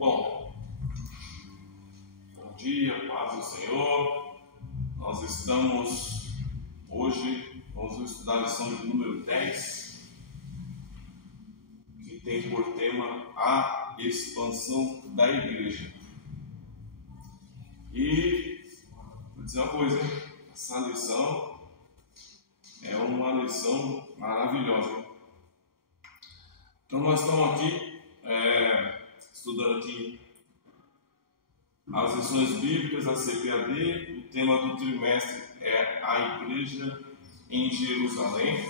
Bom dia, paz do Senhor. Nós estamos hoje, vamos estudar a lição de número 10, que tem por tema a expansão da igreja. E vou dizer uma coisa, essa lição é uma lição maravilhosa. Então nós estamos aqui estudando aqui as lições bíblicas, a CPAD. O tema do trimestre é a igreja em Jerusalém.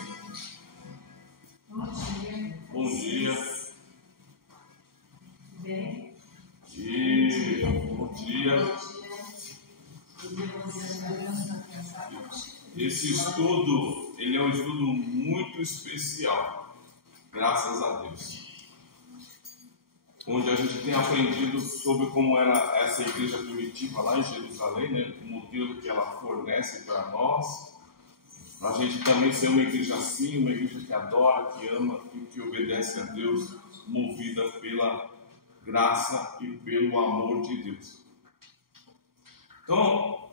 Bom dia. Bom dia. Bem? E bom dia. Esse estudo, ele é um estudo muito especial, graças a Deus, onde a gente tem aprendido sobre como era essa igreja primitiva lá em Jerusalém, né? O modelo que ela fornece para nós, para a gente também ser uma igreja assim, uma igreja que adora, que ama e que obedece a Deus, movida pela graça e pelo amor de Deus. Então,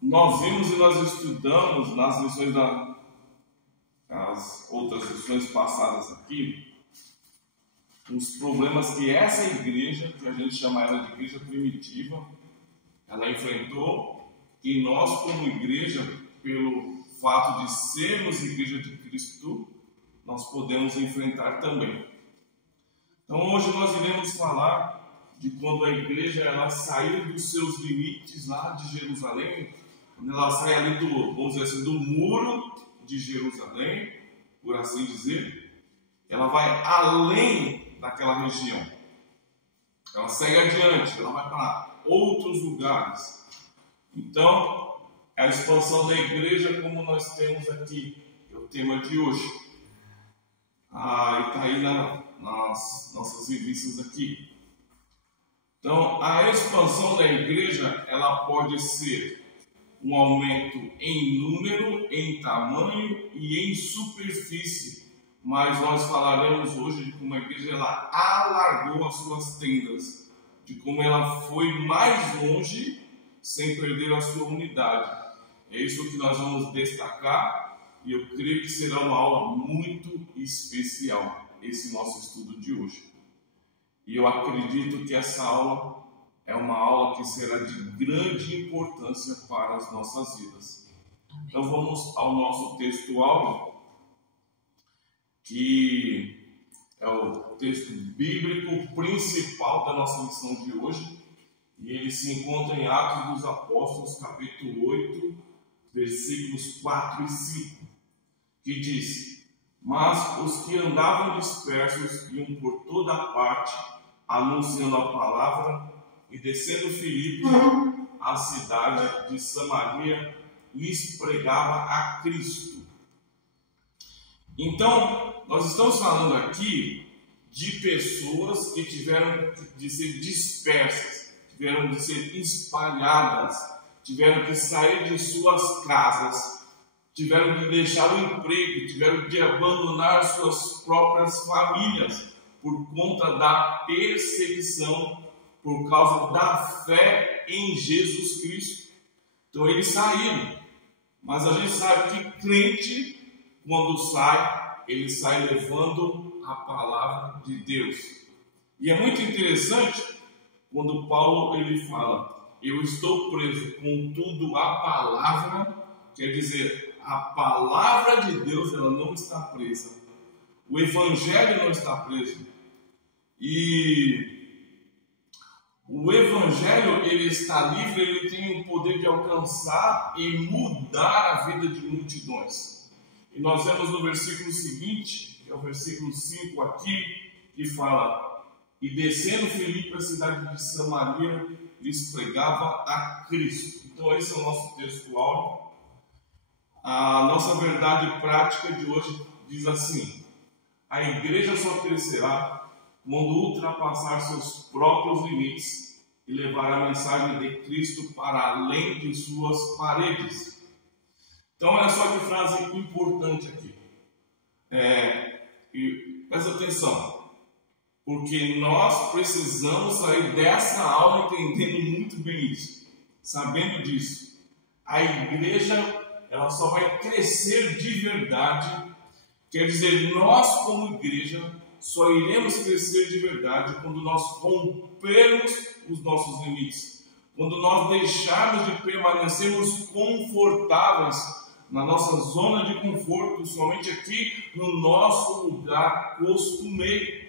nós vimos e nós estudamos nas lições as outras lições passadas aqui, os problemas que essa igreja, que a gente chama ela de igreja primitiva, ela enfrentou, e nós como igreja, pelo fato de sermos igreja de Cristo, nós podemos enfrentar também. Então hoje nós iremos falar de quando a igreja ela saiu dos seus limites lá de Jerusalém, quando ela sai ali vamos dizer assim, do muro de Jerusalém, por assim dizer, ela vai além daquela região, ela segue adiante, ela vai para outros lugares. Então, a expansão da igreja, como nós temos aqui, é o tema de hoje. E está aí nas nossas revistas aqui. Então, a expansão da igreja, ela pode ser um aumento em número, em tamanho e em superfície. Mas nós falaremos hoje de como a igreja ela alargou as suas tendas, de como ela foi mais longe sem perder a sua unidade. É isso que nós vamos destacar e eu creio que será uma aula muito especial, esse nosso estudo de hoje. E eu acredito que essa aula é uma aula que será de grande importância para as nossas vidas. Então vamos ao nosso texto-aula, que é o texto bíblico principal da nossa lição de hoje, e ele se encontra em Atos dos Apóstolos, capítulo 8, versículos 4 e 5, que diz: Mas os que andavam dispersos iam por toda parte, anunciando a palavra, e descendo Filipe, a cidade de Samaria, lhes pregava a Cristo. Então, nós estamos falando aqui de pessoas que tiveram de ser dispersas, tiveram de ser espalhadas, tiveram que sair de suas casas, tiveram de deixar o emprego, tiveram de abandonar suas próprias famílias por conta da perseguição, por causa da fé em Jesus Cristo. Então eles saíram, mas a gente sabe que crente, quando sai, ele sai levando a palavra de Deus. E é muito interessante quando Paulo ele fala: eu estou preso, contudo a palavra, quer dizer, a palavra de Deus ela não está presa. O evangelho não está preso. E o evangelho ele está livre, ele tem o poder de alcançar e mudar a vida de multidões. E nós vemos no versículo seguinte, que é o versículo 5 aqui, que fala: E descendo Filipe a cidade de Samaria, lhes pregava a Cristo. Então esse é o nosso texto-aula. A nossa verdade prática de hoje diz assim: a igreja só crescerá quando ultrapassar seus próprios limites e levar a mensagem de Cristo para além de suas paredes. Então, olha só que frase importante aqui. E presta atenção. Porque nós precisamos sair dessa aula entendendo muito bem isso, sabendo disso. A igreja, ela só vai crescer de verdade. Quer dizer, nós como igreja só iremos crescer de verdade quando nós rompermos os nossos limites, quando nós deixarmos de permanecermos confortáveis na nossa zona de conforto, somente aqui no nosso lugar costumeiro,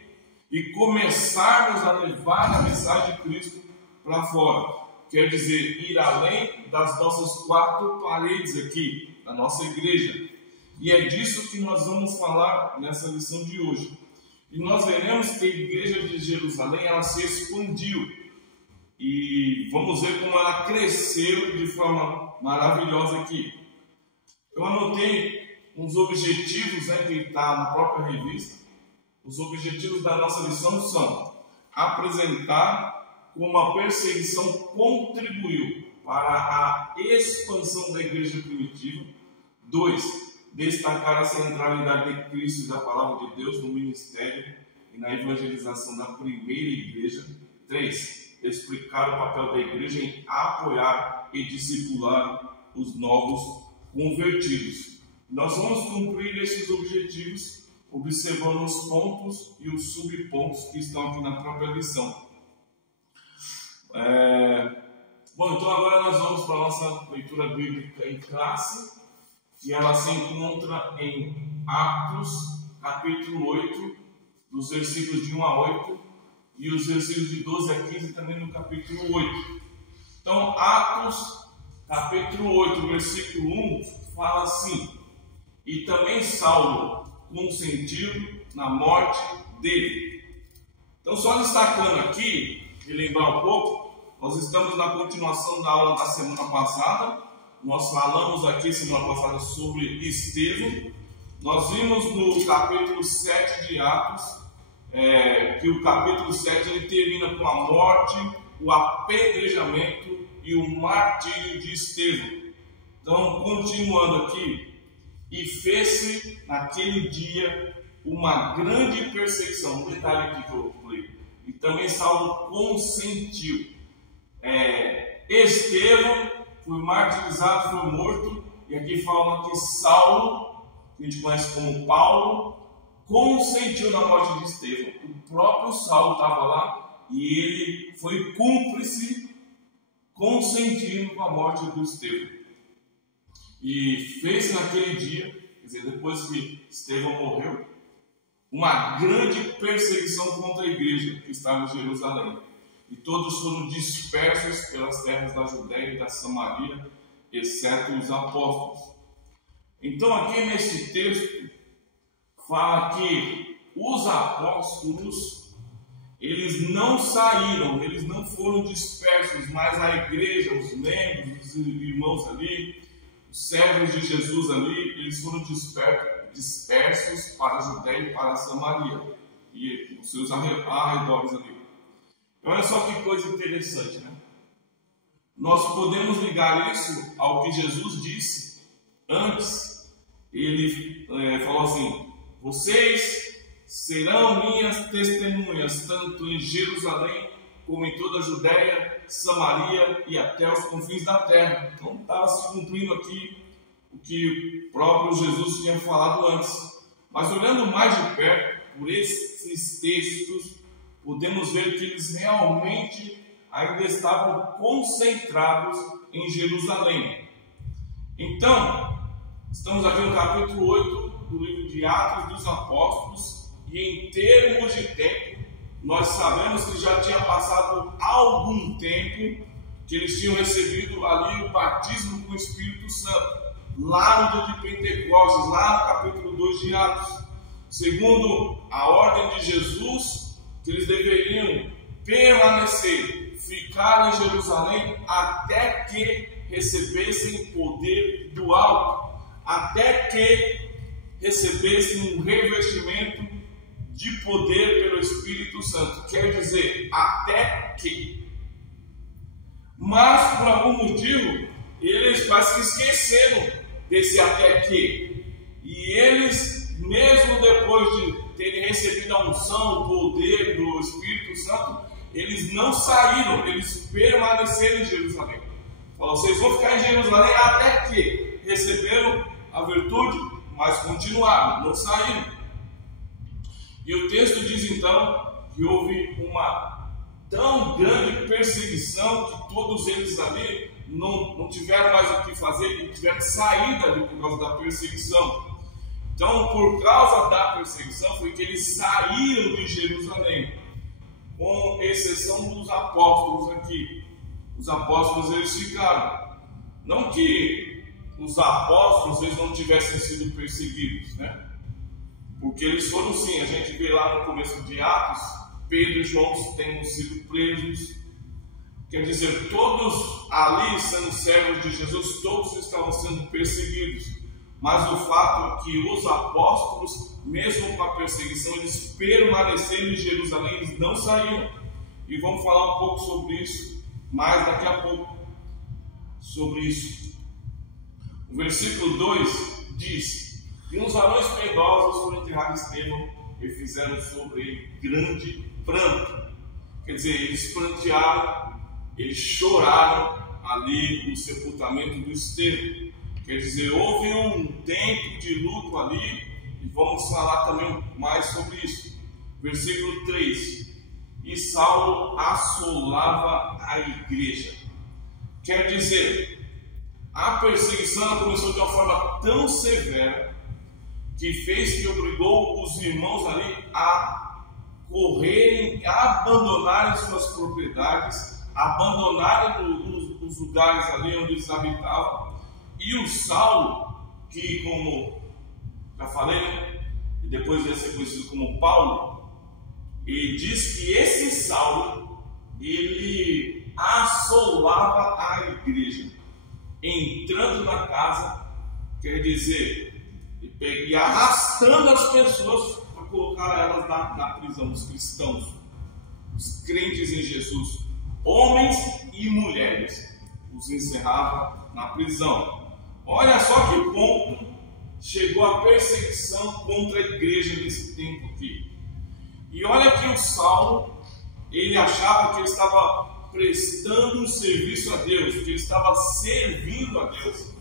e começarmos a levar a mensagem de Cristo para fora. Quer dizer, ir além das nossas quatro paredes aqui, da nossa igreja. E é disso que nós vamos falar nessa lição de hoje. E nós veremos que a igreja de Jerusalém, ela se expandiu. E vamos ver como ela cresceu de forma maravilhosa aqui. Eu anotei uns objetivos, que está na própria revista. Os objetivos da nossa lição são apresentar como a perseguição contribuiu para a expansão da igreja primitiva. 2. Destacar a centralidade de Cristo e da palavra de Deus no ministério e na evangelização da primeira igreja. 3. Explicar o papel da igreja em apoiar e discipular os novos convertidos. Nós vamos cumprir esses objetivos observando os pontos e os subpontos que estão aqui na própria lição. Bom, então agora nós vamos para a nossa leitura bíblica em classe, e ela se encontra em Atos, capítulo 8, dos versículos de 1 a 8, e os versículos de 12 a 15 também no capítulo 8. Então, Atos, capítulo 8, versículo 1, fala assim: e também Saulo consentiu na morte dele. Então, só destacando aqui, e lembrar um pouco, nós estamos na continuação da aula da semana passada. Nós falamos aqui semana passada sobre Estevão. Nós vimos no capítulo 7 de Atos, que o capítulo 7 ele termina com a morte, o apedrejamento e o martírio de Estevão. Então, continuando aqui, e fez-se naquele dia uma grande perseguição. Um detalhe aqui que eu falei. E também Saulo consentiu. Estevão foi martirizado, foi morto. E aqui fala que Saulo, que a gente conhece como Paulo, consentiu na morte de Estevão. O próprio Saulo estava lá e ele foi cúmplice, consentindo com a morte do Estevão. E fez naquele dia, quer dizer, depois que Estevão morreu, uma grande perseguição contra a igreja que estava em Jerusalém. E todos foram dispersos pelas terras da Judéia e da Samaria, exceto os apóstolos. Então aqui nesse texto fala que os apóstolos, eles não saíram, eles não foram dispersos, mas a igreja, os membros, os irmãos ali, os servos de Jesus ali, eles foram dispersos para a Judéia e para a Samaria e os seus arredores ali. Olha só que coisa interessante, né? Nós podemos ligar isso ao que Jesus disse antes. Ele falou assim: vocês serão minhas testemunhas, tanto em Jerusalém como em toda a Judéia, Samaria e até os confins da terra. Então estava se cumprindo aqui o que o próprio Jesus tinha falado antes. Mas olhando mais de perto por esses textos, podemos ver que eles realmente ainda estavam concentrados em Jerusalém. Então, estamos aqui no capítulo 8 do livro de Atos dos Apóstolos, e em termos de tempo, nós sabemos que já tinha passado algum tempo que eles tinham recebido ali o batismo com o Espírito Santo, lá no dia de Pentecostes, lá no capítulo 2 de Atos. Segundo a ordem de Jesus, que eles deveriam permanecer, ficar em Jerusalém até que recebessem poder do alto, até que recebessem um revestimento de poder pelo Espírito Santo. Quer dizer, até que. Mas por algum motivo eles parece que esqueceram desse até que. E eles, mesmo depois de terem recebido a unção, o poder do Espírito Santo, eles não saíram, eles permaneceram em Jerusalém. Falou, vocês vão ficar em Jerusalém até que receberam a virtude, mas continuaram, não saíram. E o texto diz então que houve uma tão grande perseguição que todos eles ali não tiveram mais o que fazer e tiveram que sair dali por causa da perseguição. Então, por causa da perseguição, foi que eles saíram de Jerusalém, com exceção dos apóstolos aqui. Os apóstolos eles ficaram. Não que os apóstolos eles não tivessem sido perseguidos, né? Porque eles foram sim. A gente vê lá no começo de Atos, Pedro e João tendo sido presos. Quer dizer, todos ali sendo servos de Jesus, todos estavam sendo perseguidos. Mas o fato é que os apóstolos, mesmo com a perseguição, eles permaneceram em Jerusalém, eles não saíram. E vamos falar um pouco sobre isso mais daqui a pouco. Sobre isso. O versículo 2 diz: e uns varões piedosos foram enterrar Estevão e fizeram sobre ele grande pranto. Quer dizer, eles prantearam, eles choraram ali no sepultamento do Estevão. Quer dizer, houve um tempo de luto ali, e vamos falar também mais sobre isso. Versículo 3: e Saulo assolava a igreja. Quer dizer, a perseguição começou de uma forma tão severa que fez que obrigou os irmãos ali a correrem, a abandonarem suas propriedades, abandonarem os lugares ali onde eles habitavam. E o Saulo, que como já falei, e depois ia ser conhecido como Paulo, e diz que esse Saulo, ele assolava a igreja, entrando na casa, quer dizer, e arrastando as pessoas para colocar elas na prisão, os cristãos, os crentes em Jesus, homens e mulheres, os encerrava na prisão. Olha só que ponto chegou a perseguição contra a igreja nesse tempo aqui. E olha que o Saulo, ele achava que ele estava prestando um serviço a Deus, que ele estava servindo a Deus.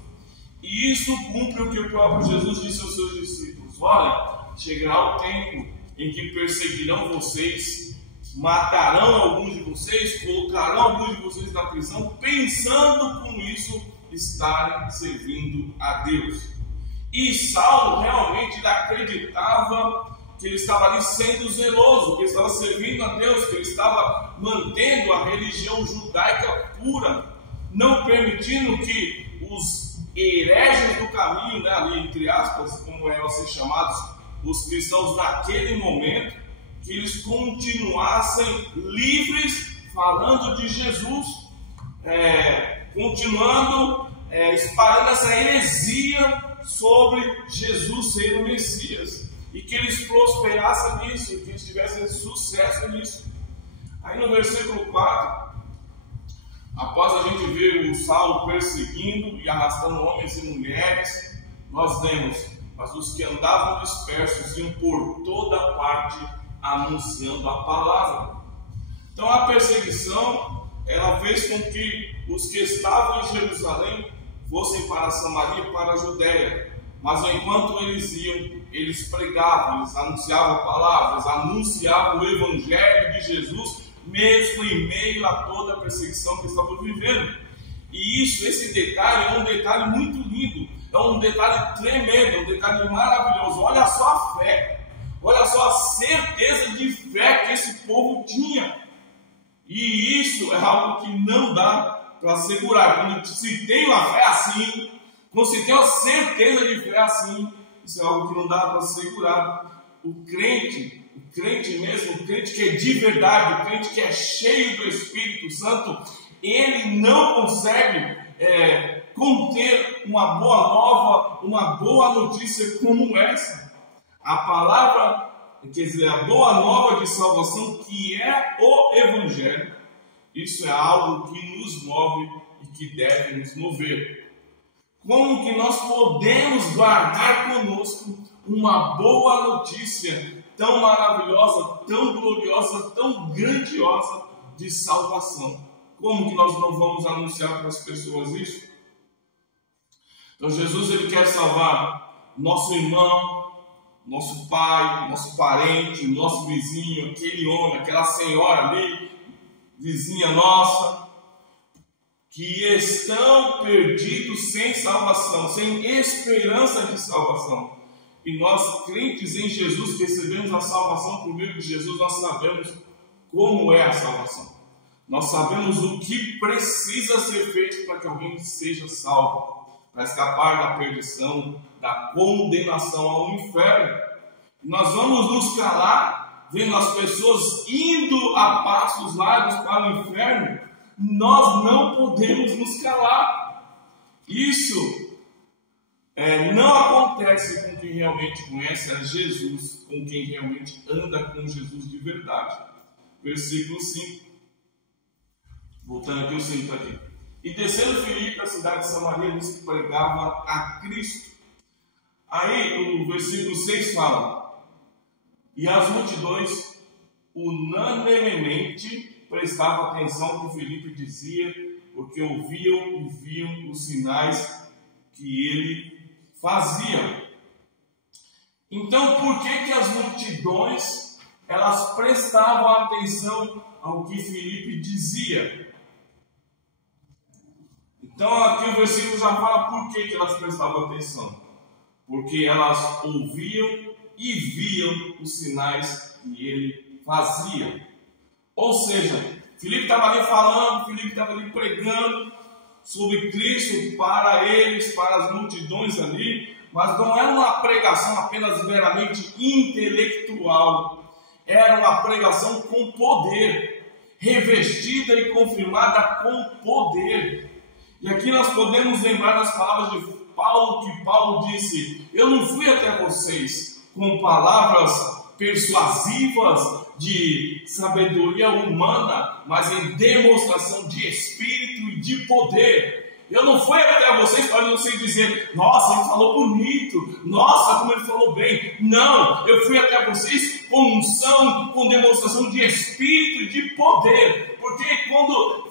E isso cumpre o que o próprio Jesus disse aos seus discípulos: olha, chegará o tempo em que perseguirão vocês, matarão alguns de vocês, colocarão alguns de vocês na prisão, pensando com isso estarem servindo a Deus. E Saulo realmente ele acreditava que ele estava ali sendo zeloso, que ele estava servindo a Deus, que ele estava mantendo a religião judaica pura, não permitindo que os hereges do caminho, né, ali entre aspas, como eram ser chamados os cristãos naquele momento, que eles continuassem livres falando de Jesus, continuando espalhando essa heresia sobre Jesus ser o Messias, e que eles prosperassem nisso, que eles tivessem sucesso nisso. Aí no versículo 4, após a gente ver o Saulo perseguindo e arrastando homens e mulheres, nós lemos: mas os que andavam dispersos iam por toda parte anunciando a palavra. Então a perseguição, ela fez com que os que estavam em Jerusalém fossem para Samaria e para a Judéia. Mas enquanto eles iam, eles pregavam, eles anunciavam a palavra, eles anunciavam o Evangelho de Jesus, mesmo em meio a toda a perseguição que estavam vivendo. E esse detalhe é um detalhe muito lindo, é um detalhe tremendo, é um detalhe maravilhoso. Olha só a fé, olha só a certeza de fé que esse povo tinha. E isso é algo que não dá para segurar. Quando se tem uma fé assim, quando se tem uma certeza de fé assim, isso é algo que não dá para segurar. O crente mesmo, o crente que é de verdade, o crente que é cheio do Espírito Santo, ele não consegue conter uma boa nova, uma boa notícia como essa. A palavra, quer dizer, a boa nova de salvação, que é o Evangelho, isso é algo que nos move e que deve nos mover. Como que nós podemos guardar conosco uma boa notícia tão maravilhosa, tão gloriosa, tão grandiosa de salvação. Como que nós não vamos anunciar para as pessoas isso? Então Jesus, ele quer salvar nosso irmão, nosso pai, nosso parente, nosso vizinho, aquele homem, aquela senhora ali, vizinha nossa, que estão perdidos sem salvação, sem esperança de salvação. E nós, crentes em Jesus, que recebemos a salvação por meio de Jesus, nós sabemos como é a salvação. Nós sabemos o que precisa ser feito para que alguém seja salvo, para escapar da perdição, da condenação ao inferno. Nós vamos nos calar, vendo as pessoas indo a passos largos para o inferno. Nós não podemos nos calar. Isso não acontece com quem realmente conhece a Jesus, com quem realmente anda com Jesus de verdade. Versículo 5. Voltando aqui, o 5 aqui. E descendo Filipe, a cidade de Samaria, lhes pregava a Cristo. Aí o versículo 6 fala: e as multidões unanimemente prestavam atenção ao que Filipe dizia, porque ouviam e viam os sinais que ele fazia. Então, por que as multidões elas prestavam atenção ao que Filipe dizia? Então aqui o versículo já fala por que elas prestavam atenção. Porque elas ouviam e viam os sinais que ele fazia. Ou seja, Filipe estava ali falando, Filipe estava ali pregando sobre Cristo para eles, para as multidões ali, mas não era uma pregação apenas meramente intelectual, era uma pregação com poder, revestida e confirmada com poder. E aqui nós podemos lembrar das palavras de Paulo, que Paulo disse: eu não fui até vocês com palavras persuasivas de sabedoria humana, mas em demonstração de espírito e de poder. Eu não fui até vocês para vocês dizer: nossa, ele falou bonito, nossa, como ele falou bem. Não, eu fui até vocês com unção, com demonstração de espírito e de poder. Porque quando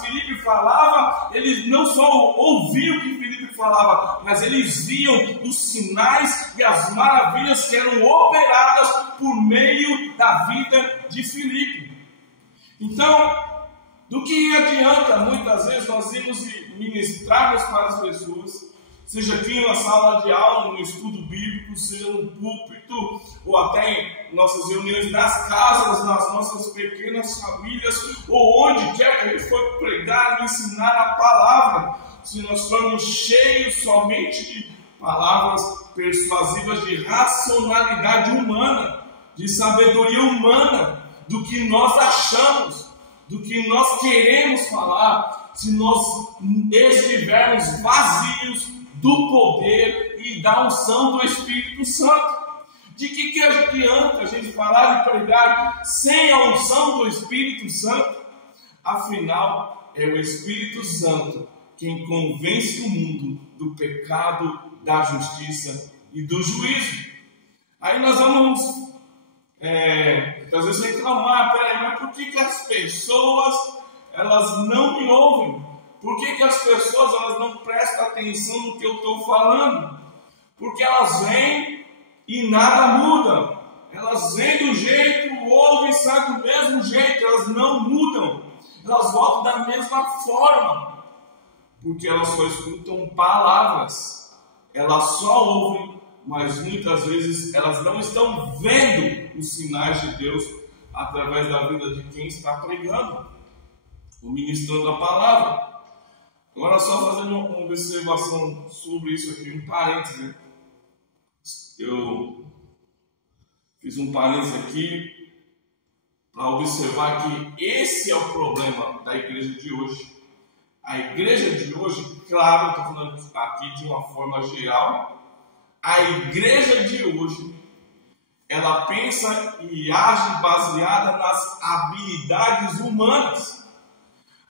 Filipe falava, eles não só ouviam o que Filipe falava, mas eles viam os sinais e as maravilhas que eram operadas por meio da vida de Filipe. Então, do que adianta muitas vezes nós irmos ministrarmos para as pessoas, seja aqui na sala de aula, no estudo bíblico, seja no púlpito, ou até em nossas reuniões nas casas, nas nossas pequenas famílias, ou onde quer que a gente for pregar e ensinar a palavra, se nós formos cheios somente de palavras persuasivas de racionalidade humana, de sabedoria humana, do que nós achamos, do que nós queremos falar, se nós estivermos vazios do poder e da unção do Espírito Santo. De que adianta a gente falar e pregar sem a unção do Espírito Santo? Afinal, é o Espírito Santo quem convence o mundo do pecado, da justiça e do juízo. Aí nós vamos às vezes reclamar: peraí, mas por que as pessoas elas não me ouvem? Por que as pessoas elas não prestam atenção no que eu estou falando? Porque elas vêm e nada muda. Elas vêm do jeito, ouvem e saem do mesmo jeito. Elas não mudam. Elas voltam da mesma forma. Porque elas só escutam palavras. Elas só ouvem, mas muitas vezes elas não estão vendo os sinais de Deus através da vida de quem está pregando, ou ministrando a palavra. Agora, só fazendo uma observação sobre isso aqui, um parênteses, né? Eu fiz um parênteses aqui para observar que esse é o problema da igreja de hoje. A igreja de hoje, claro, estou falando aqui de uma forma geral, a igreja de hoje, ela pensa e age baseada nas habilidades humanas.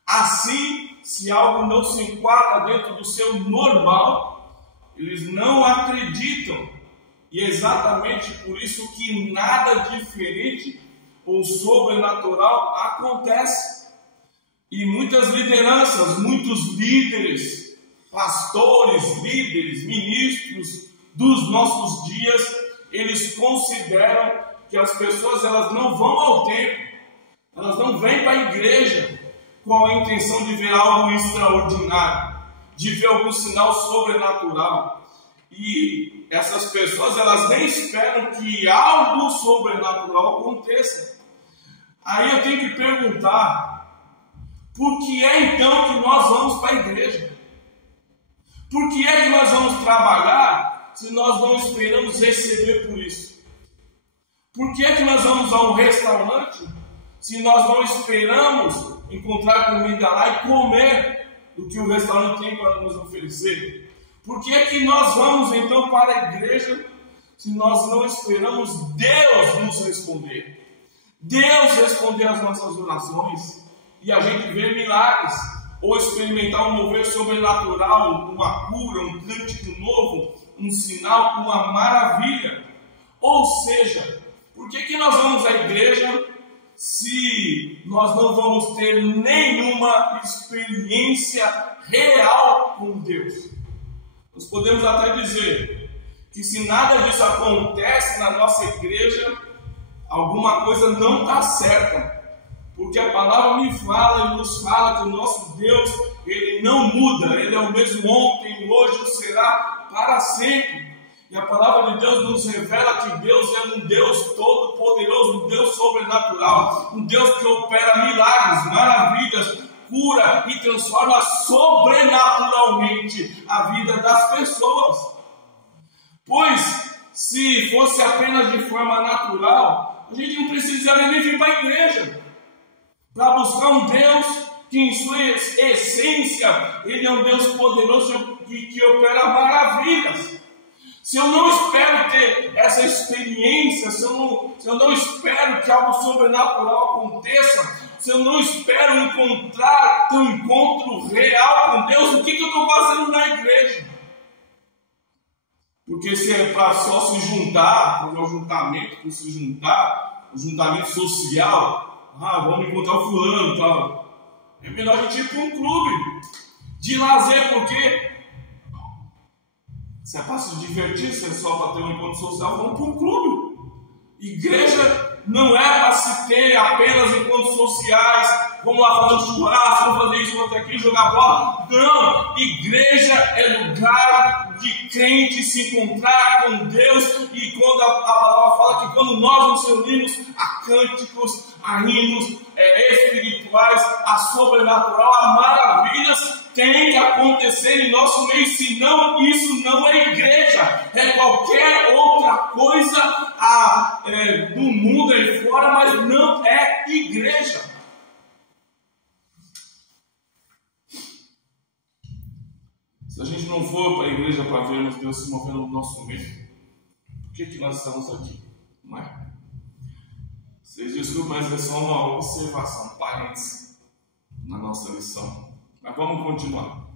Assim, se algo não se enquadra dentro do seu normal, eles não acreditam E é exatamente por isso que nada diferente ou sobrenatural acontece. E muitas lideranças, muitos líderes, pastores, líderes, ministros dos nossos dias, eles consideram que as pessoas elas não vão ao templo, elas não vêm para a igreja com a intenção de ver algo extraordinário, de ver algum sinal sobrenatural. E essas pessoas, elas nem esperam que algo sobrenatural aconteça. Aí eu tenho que perguntar, por que é então que nós vamos para a igreja? Por que é que nós vamos trabalhar se nós não esperamos receber por isso? Por que é que nós vamos a um restaurante se nós não esperamos encontrar comida lá e comer do que o restaurante tem para nos oferecer? Por que é que nós vamos então para a igreja se nós não esperamos Deus nos responder? Deus responder às nossas orações e a gente ver milagres ou experimentar um mover sobrenatural, uma cura, um cântico novo, um sinal, uma maravilha. Ou seja, por que que nós vamos à igreja se nós não vamos ter nenhuma experiência real com Deus? Nós podemos até dizer que se nada disso acontece na nossa igreja, alguma coisa não está certa. Porque a palavra me fala e nos fala que o nosso Deus, Ele não muda. Ele é o mesmo ontem, hoje e será para sempre. E a palavra de Deus nos revela que Deus é um Deus todo-poderoso, um Deus sobrenatural, um Deus que opera milagres, maravilhas, cura e transforma sobrenaturalmente a vida das pessoas. Pois, se fosse apenas de forma natural, a gente não precisaria nem vir para a igreja para buscar um Deus que em sua essência, Ele é um Deus poderoso que opera maravilhas. Se eu não espero ter essa experiência, se eu não espero que algo sobrenatural aconteça, se eu não espero encontrar um encontro real com Deus, o que eu estou fazendo na igreja? Porque se é para só se juntar, para o juntamento, para se juntar, o juntamento social, vamos encontrar o fulano e tal, é melhor a gente ir para um clube de lazer, porque se é para se divertir, se é só para ter um encontro social, vamos para um clube. Igreja não é para se ter apenas encontros sociais, vamos lá fazer um churrasco, vamos fazer isso, vamos fazer aquilo, jogar bola. Não, igreja é lugar de crente se encontrar com Deus. E quando a palavra fala que quando nós nos reunimos a cânticos, a hinos espirituais, a sobrenatural, a maravilhas, tem que acontecer em nosso meio, senão isso não é igreja, é qualquer outra coisa do mundo aí fora, mas não é igreja. Se a gente não for para a igreja para vermos Deus se movendo no nosso meio, por que nós estamos aqui? Não é? Vocês desculpem, mas é só uma observação, parênteses na nossa lição. Mas vamos continuar.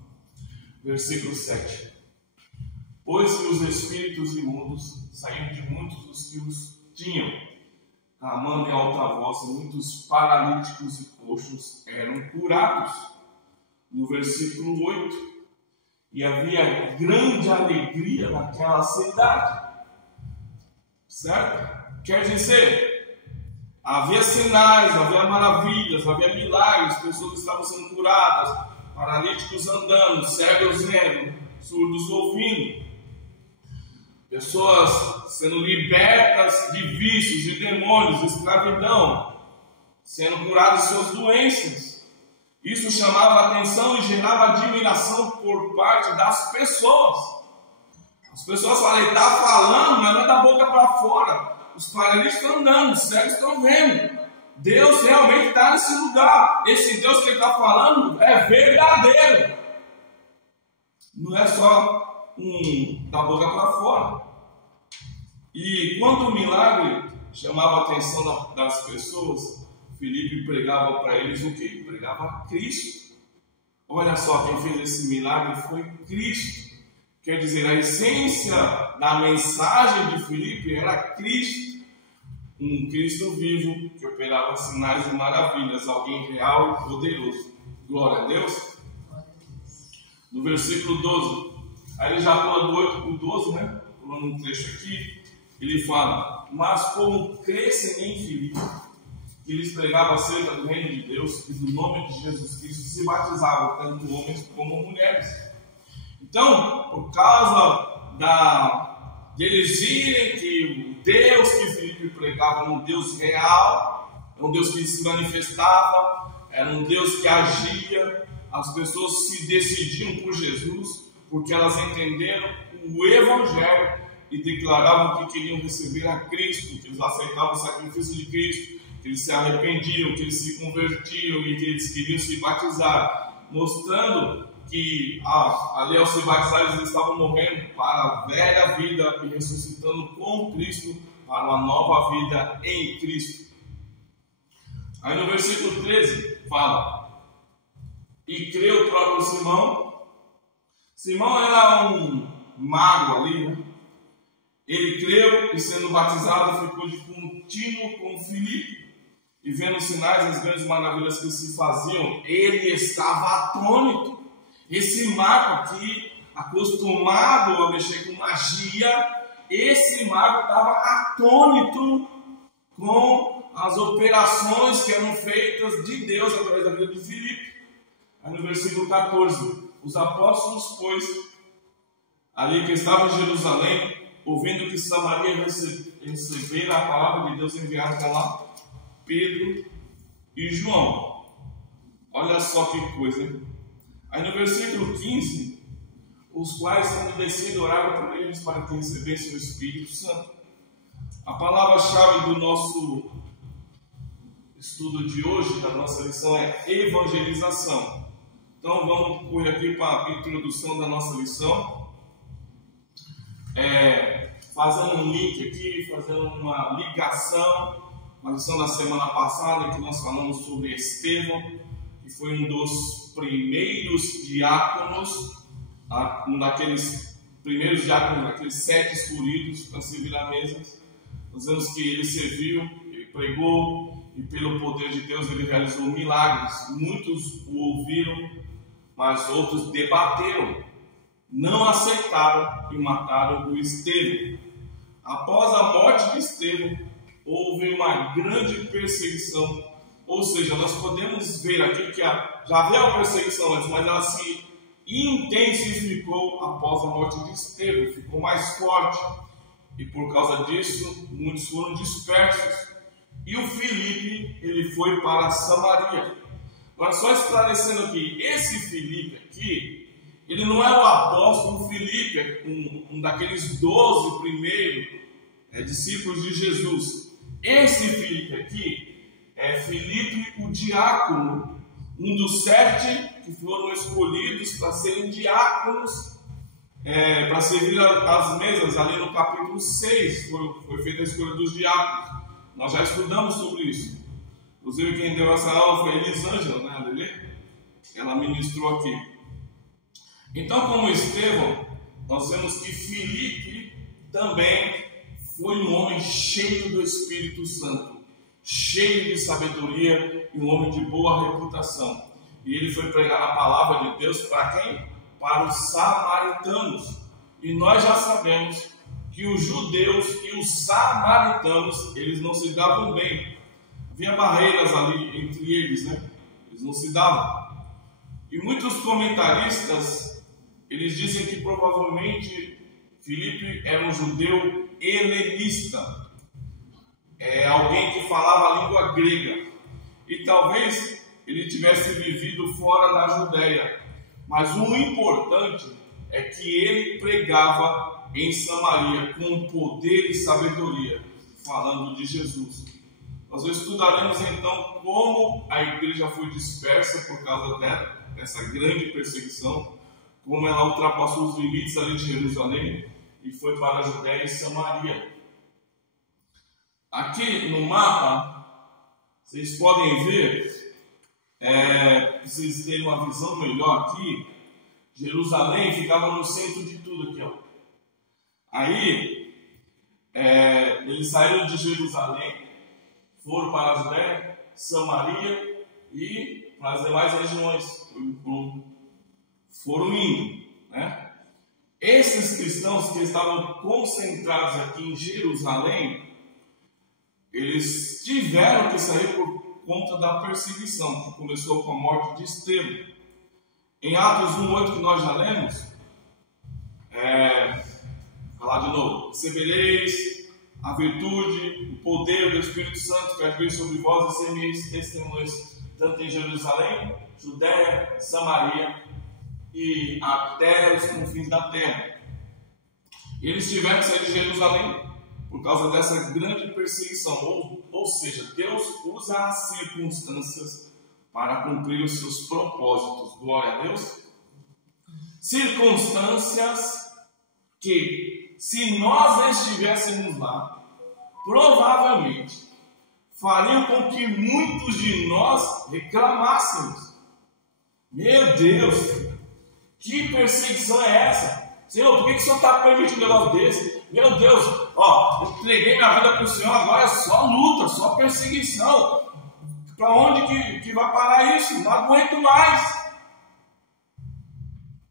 Versículo 7. Pois que os espíritos imundos saíram de muitos dos que os tinham, clamando em alta voz, muitos paralíticos e coxos eram curados. No versículo 8. E havia grande alegria naquela cidade. Certo? Quer dizer, havia sinais, havia maravilhas, havia milagres, pessoas estavam sendo curadas, paralíticos andando, cegos vendo, surdos ouvindo, pessoas sendo libertas de vícios, de demônios, de escravidão, sendo curadas de suas doenças. Isso chamava a atenção e gerava admiração por parte das pessoas. As pessoas falam, ele está falando, mas não é da boca para fora. Os paralíticos estão andando, os cegos estão vendo. Deus realmente está nesse lugar. Esse Deus que ele está falando é verdadeiro. Não é só da boca para fora. E quando o milagre chamava a atenção das pessoas, Filipe pregava para eles o quê? Pregava Cristo. Olha só, quem fez esse milagre foi Cristo. Quer dizer, a essência da mensagem de Filipe era Cristo, um Cristo vivo que operava sinais e maravilhas, alguém real e poderoso. Glória a Deus. No versículo 12, aí ele já pula do 8 para o 12, né? Pulando um trecho aqui, ele fala: mas como crescem em Filipe, que lhes pregava acerca do reino de Deus e do nome de Jesus Cristo, se batizavam tanto homens como mulheres. Então, por causa deles irem que o Deus que Filipe pregava era um Deus real, era um Deus que se manifestava, era um Deus que agia, as pessoas se decidiam por Jesus, porque elas entenderam o Evangelho e declaravam que queriam receber a Cristo, que eles aceitavam o sacrifício de Cristo, que eles se arrependiam, que eles se convertiam e que eles queriam se batizar, mostrando que ali ao se batizar eles estavam morrendo para a velha vida e ressuscitando com Cristo para uma nova vida em Cristo. Aí no versículo 13 fala: e creu o próprio Simão. Simão era um mago ali, né? Ele creu e sendo batizado ficou de contínuo com Filipe. E vendo os sinais e as grandes maravilhas que se faziam, ele estava atônito. Esse mago aqui, acostumado a mexer com magia, esse mago estava atônito com as operações que eram feitas de Deus através da vida de Filipe. Aí no versículo 14, os apóstolos, pois, ali que estavam em Jerusalém, ouvindo que Samaria recebera a palavra de Deus, enviaram para lá Pedro e João. Olha só que coisa, hein? Aí no versículo 15, os quais, tendo descido, oraram por eles para que recebessem o Espírito Santo. A palavra-chave do nosso estudo de hoje, da nossa lição, é evangelização. Então vamos correr aqui para a introdução da nossa lição. Fazendo um link aqui, fazendo uma ligação com a lição da semana passada, que nós falamos sobre Estevão, que foi um dos primeiros diáconos, um daqueles primeiros diáconos, daqueles 7 escolhidos para servir à mesa. Nós vemos que ele serviu, ele pregou, e pelo poder de Deus ele realizou milagres. Muitos o ouviram, mas outros debateram, não aceitaram e mataram o Estevão. Após a morte de Estevão, houve uma grande perseguição. Ou seja, nós podemos ver aqui que já havia uma perseguição antes, mas ela se intensificou após a morte de Estevão, ficou mais forte. E por causa disso, muitos foram dispersos. E o Filipe, ele foi para Samaria. Agora, só esclarecendo aqui, esse Filipe aqui, ele não é o apóstolo Filipe, é um daqueles 12 primeiros discípulos de Jesus. Esse Filipe aqui é Filipe o diácono, um dos 7 que foram escolhidos para serem diáconos, para servir as mesas. Ali no capítulo 6 foi feita a escolha dos diáconos. Nós já estudamos sobre isso. Inclusive quem deu essa aula foi a Elisângela, né, Lelê? Ela ministrou aqui. Então, como Estevão, nós vemos que Filipe também foi um homem cheio do Espírito Santo, cheio de sabedoria e um homem de boa reputação. E ele foi pregar a palavra de Deus para quem? Para os samaritanos. E nós já sabemos que os judeus e os samaritanos, eles não se davam bem. Havia barreiras ali entre eles, né? Eles não se davam. E muitos comentaristas, eles dizem que provavelmente Filipe era um judeu helenista, alguém que falava a língua grega, e talvez ele tivesse vivido fora da Judéia, mas o importante é que ele pregava em Samaria com poder e sabedoria, falando de Jesus. Nós estudaremos então como a igreja foi dispersa por causa dessa grande perseguição, como ela ultrapassou os limites ali de Jerusalém e foi para a Judéia e Samaria. Aqui no mapa, vocês podem ver, para vocês terem uma visão melhor aqui, Jerusalém ficava no centro de tudo aqui, ó. Aí, eles saíram de Jerusalém, foram para a Judéia, Samaria e para as demais regiões. Foram indo, né? Esses cristãos que estavam concentrados aqui em Jerusalém, eles tiveram que sair por conta da perseguição, que começou com a morte de Estevão. Em Atos 1:8, que nós já lemos, falar de novo: recebereis a virtude, o poder do Espírito Santo que há de vir sobre vós, e sereis testemunhas tanto em Jerusalém, Judéia, Samaria e até os confins da terra. Eles tiveram que sair de Jerusalém por causa dessa grande perseguição, ou seja, Deus usa as circunstâncias para cumprir os seus propósitos. Glória a Deus. Circunstâncias que, se nós estivéssemos lá, provavelmente fariam com que muitos de nós reclamássemos. Meu Deus, que perseguição é essa? Senhor, por que o Senhor está permitindo um negócio desse? Meu Deus, eu entreguei minha vida para o Senhor, agora é só luta, só perseguição. Para onde que vai parar isso? Não aguento mais.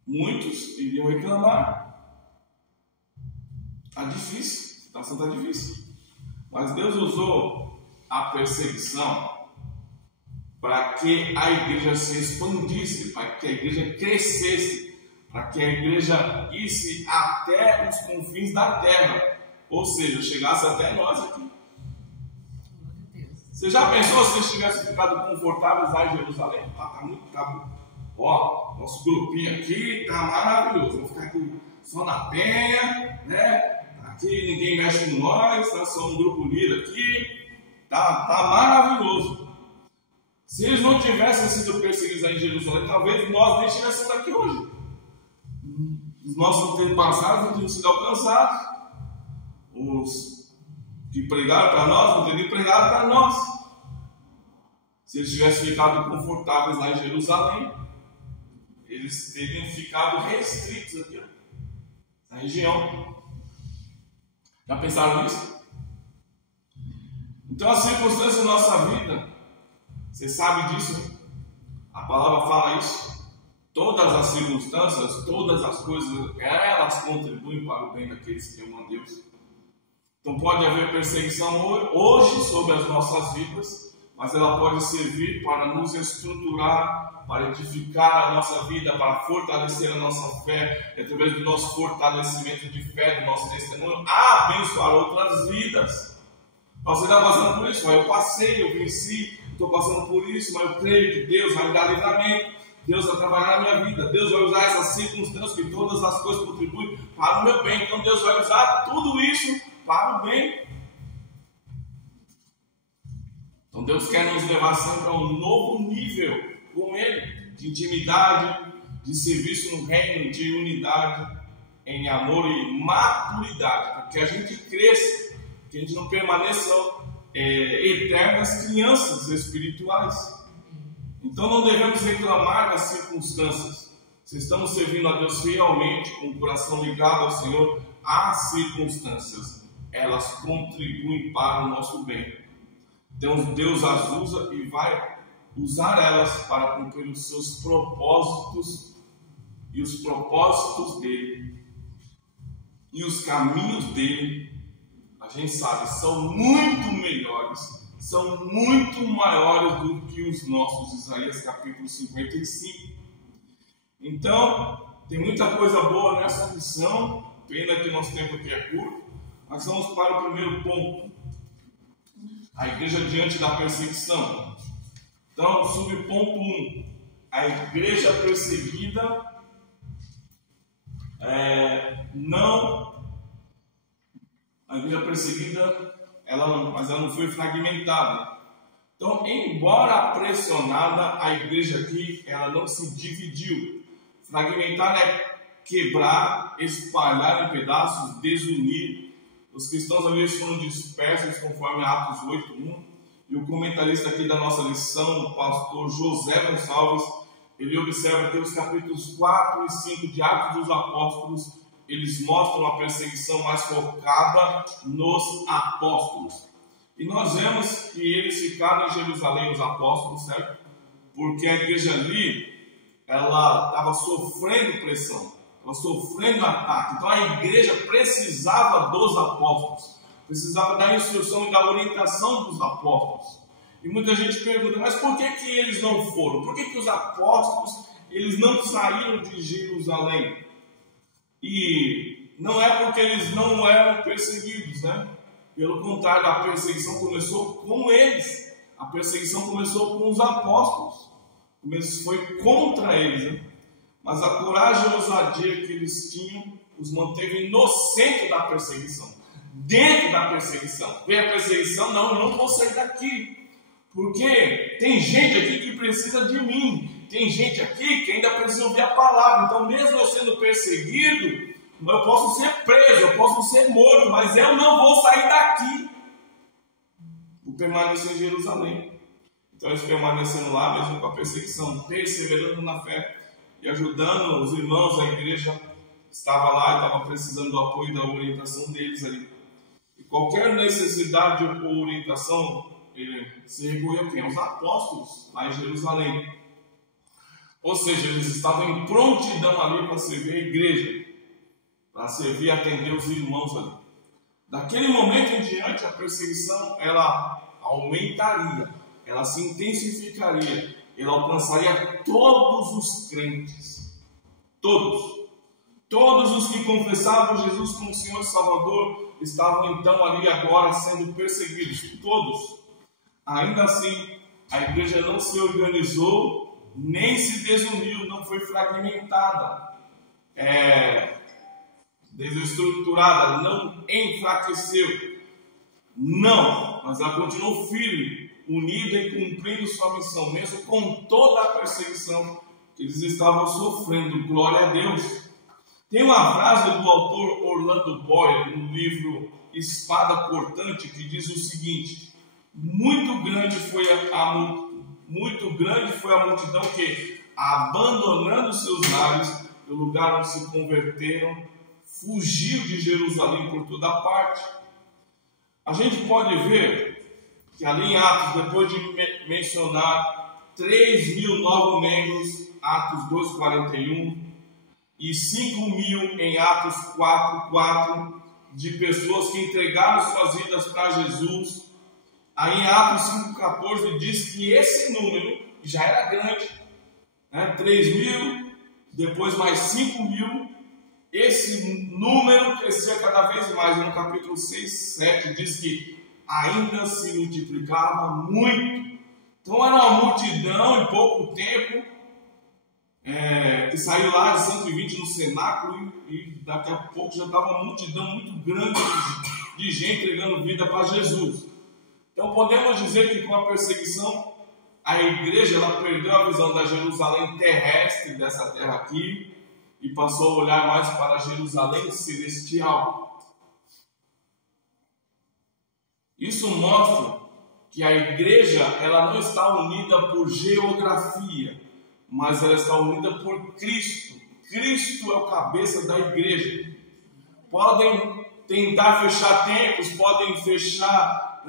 Muitos iriam reclamar. Está difícil, a situação está difícil. Mas Deus usou a perseguição para que a igreja se expandisse, para que a igreja crescesse, para que a igreja isse até os confins da terra, ou seja, chegasse até nós aqui. Você já pensou se eles tivessem ficado confortáveis lá em Jerusalém? Nosso grupinho aqui está maravilhoso, vamos ficar aqui só na penha, né? Aqui ninguém mexe com nós, nós somos um grupo unido aqui, tá maravilhoso. Se eles não tivessem sido perseguidos aí em Jerusalém, talvez nós nem estivéssemos aqui hoje. Os nossos antepassados não teriam sido alcançados. Os que pregaram para nós não teriam pregado para nós. Se eles tivessem ficado confortáveis lá em Jerusalém, eles teriam ficado restritos aqui, na região. Já pensaram nisso? Então, as circunstâncias da nossa vida, você sabe disso? A palavra fala isso. Todas as circunstâncias, todas as coisas, elas contribuem para o bem daqueles que amam a Deus. Então pode haver perseguição hoje sobre as nossas vidas, mas ela pode servir para nos estruturar, para edificar a nossa vida, para fortalecer a nossa fé, e através do nosso fortalecimento de fé, do nosso testemunho, a abençoar outras vidas. Você está passando por isso, mas eu passei, eu venci, estou passando por isso, mas eu creio que Deus vai me dar livramento. Deus vai trabalhar na minha vida, Deus vai usar essas circunstâncias, que todas as coisas contribuem para o meu bem. Então Deus vai usar tudo isso para o bem. Então Deus quer nos levar sempre a um novo nível com Ele, de intimidade, de serviço no reino, de unidade, em amor e maturidade, para que a gente cresça, que a gente não permaneça eternas crianças espirituais. Então não devemos reclamar das circunstâncias. Se estamos servindo a Deus realmente, com o coração ligado ao Senhor, as circunstâncias, elas contribuem para o nosso bem. Então Deus as usa e vai usar elas para cumprir os seus propósitos e os propósitos dele. E os caminhos dele, a gente sabe, são muito melhores, são muito maiores do que os nossos. Isaías capítulo 55. Então, tem muita coisa boa nessa lição. Pena que nosso tempo aqui é curto. Mas vamos para o primeiro ponto: a igreja diante da perseguição. Então, subponto 1: a igreja perseguida a igreja perseguida, mas ela não foi fragmentada. Então, embora pressionada, a igreja aqui ela não se dividiu. Fragmentar é quebrar, espalhar em pedaços, desunir. Os cristãos ali foram dispersos conforme Atos 8:1. E o comentarista aqui da nossa lição, o pastor José Gonçalves, ele observa que os capítulos 4 e 5 de Atos dos Apóstolos eles mostram a perseguição mais focada nos apóstolos. E nós vemos que eles ficaram em Jerusalém, os apóstolos, certo? Porque a igreja ali, ela estava sofrendo pressão, estava sofrendo ataque. Então a igreja precisava dos apóstolos, precisava da instrução e da orientação dos apóstolos. E muita gente pergunta, mas por que que eles não foram? Por que que os apóstolos, eles não saíram de Jerusalém? E não é porque eles não eram perseguidos, né? Pelo contrário, a perseguição começou com eles. A perseguição começou com os apóstolos. Foi contra eles, né? Mas a coragem e a ousadia que eles tinham os manteve no centro da perseguição. Dentro da perseguição. Vem a perseguição, não, eu não vou sair daqui. Porque tem gente aqui que precisa de mim. Tem gente aqui que ainda precisa ouvir a palavra. Então, mesmo eu sendo perseguido, eu posso ser preso, eu posso ser morto, mas eu não vou sair daqui. Vou permanecer em Jerusalém. Então, eles permanecendo lá, mesmo com a perseguição, perseverando na fé e ajudando os irmãos, a igreja estava lá e estava precisando do apoio e da orientação deles ali. E qualquer necessidade ou orientação, se recorria a quem? Aos apóstolos lá em Jerusalém. Ou seja, eles estavam em prontidão ali para servir a igreja, para servir e atender os irmãos ali. Daquele momento em diante, a perseguição ela aumentaria, ela se intensificaria, ela alcançaria todos os crentes, todos os que confessavam Jesus como Senhor e Salvador estavam então ali agora sendo perseguidos, todos. Ainda assim, a igreja não se organizou, nem se desuniu, não foi fragmentada, desestruturada, não enfraqueceu. Não, mas ela continuou firme, unida e cumprindo sua missão, mesmo com toda a perseguição que eles estavam sofrendo. Glória a Deus. Tem uma frase do autor Orlando Boyer, no livro Espada Cortante, que diz o seguinte: muito grande foi a multidão que, abandonando seus lares, no lugar onde se converteram, fugiu de Jerusalém por toda parte. A gente pode ver que ali em Atos, depois de mencionar 3.000 novos membros, Atos 2,41, e 5.000 em Atos 4,4, de pessoas que entregaram suas vidas para Jesus. Aí em Atos 5,14 diz que esse número já era grande, né? 3.000, depois mais 5.000, esse número crescia cada vez mais. No capítulo 6, 7 diz que ainda se multiplicava muito. Então era uma multidão em pouco tempo, que saiu lá de 120 no cenáculo, e daqui a pouco já estava uma multidão muito grande de gente entregando vida para Jesus. Então podemos dizer que com a perseguição, a igreja ela perdeu a visão da Jerusalém terrestre, dessa terra aqui, e passou a olhar mais para a Jerusalém celestial. Isso mostra que a igreja ela não está unida por geografia, mas ela está unida por Cristo. Cristo é o cabeça da igreja. Podem tentar fechar templos, podem fechar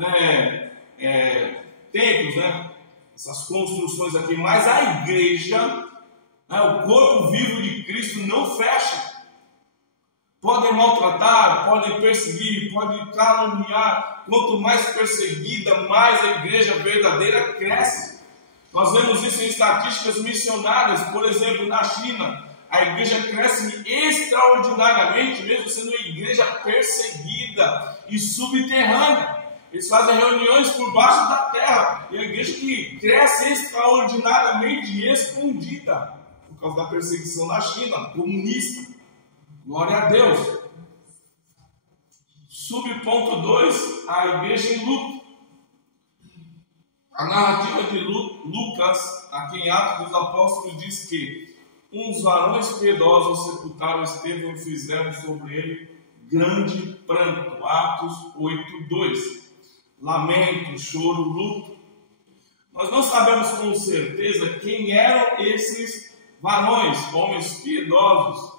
templos, essas construções aqui, mas a igreja, o corpo vivo de Cristo não fecha. Podem maltratar, podem perseguir, podem caluniar. Quanto mais perseguida, mais a igreja verdadeira cresce. Nós vemos isso em estatísticas missionárias. Por exemplo, na China, a igreja cresce extraordinariamente, mesmo sendo uma igreja perseguida e subterrânea. Eles fazem reuniões por baixo da terra. E a igreja que cresce extraordinariamente e escondida por causa da perseguição na China, comunista. Glória a Deus. Subponto 2, a igreja em luto. A narrativa de Lucas, aqui em Atos dos Apóstolos, diz que uns varões piedosos sepultaram Estevão e fizeram sobre ele grande pranto. Atos 8:2. Lamento, choro, luto. Nós não sabemos com certeza quem eram esses varões, homens piedosos.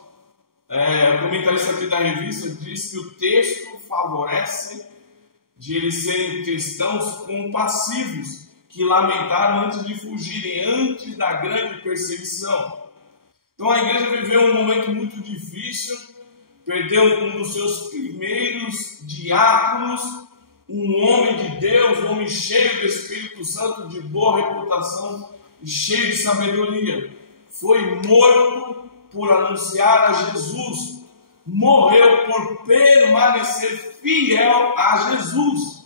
o comentarista aqui da revista diz que o texto favorece de eles serem cristãos compassivos, que lamentaram antes de fugirem, antes da grande perseguição. Então a igreja viveu um momento muito difícil, perdeu um dos seus primeiros diáconos, um homem de Deus, um homem cheio do Espírito Santo, de boa reputação e cheio de sabedoria. Foi morto por anunciar a Jesus, morreu por permanecer fiel a Jesus.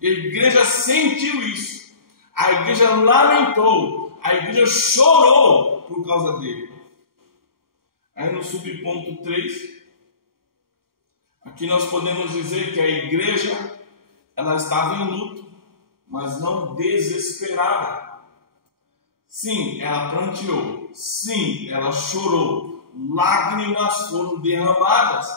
A igreja sentiu isso, a igreja lamentou, a igreja chorou por causa dele. Aí no subponto 3, aqui nós podemos dizer que a igreja, ela estava em luto, mas não desesperada. Sim, ela pranteou, sim, ela chorou, lágrimas foram derramadas,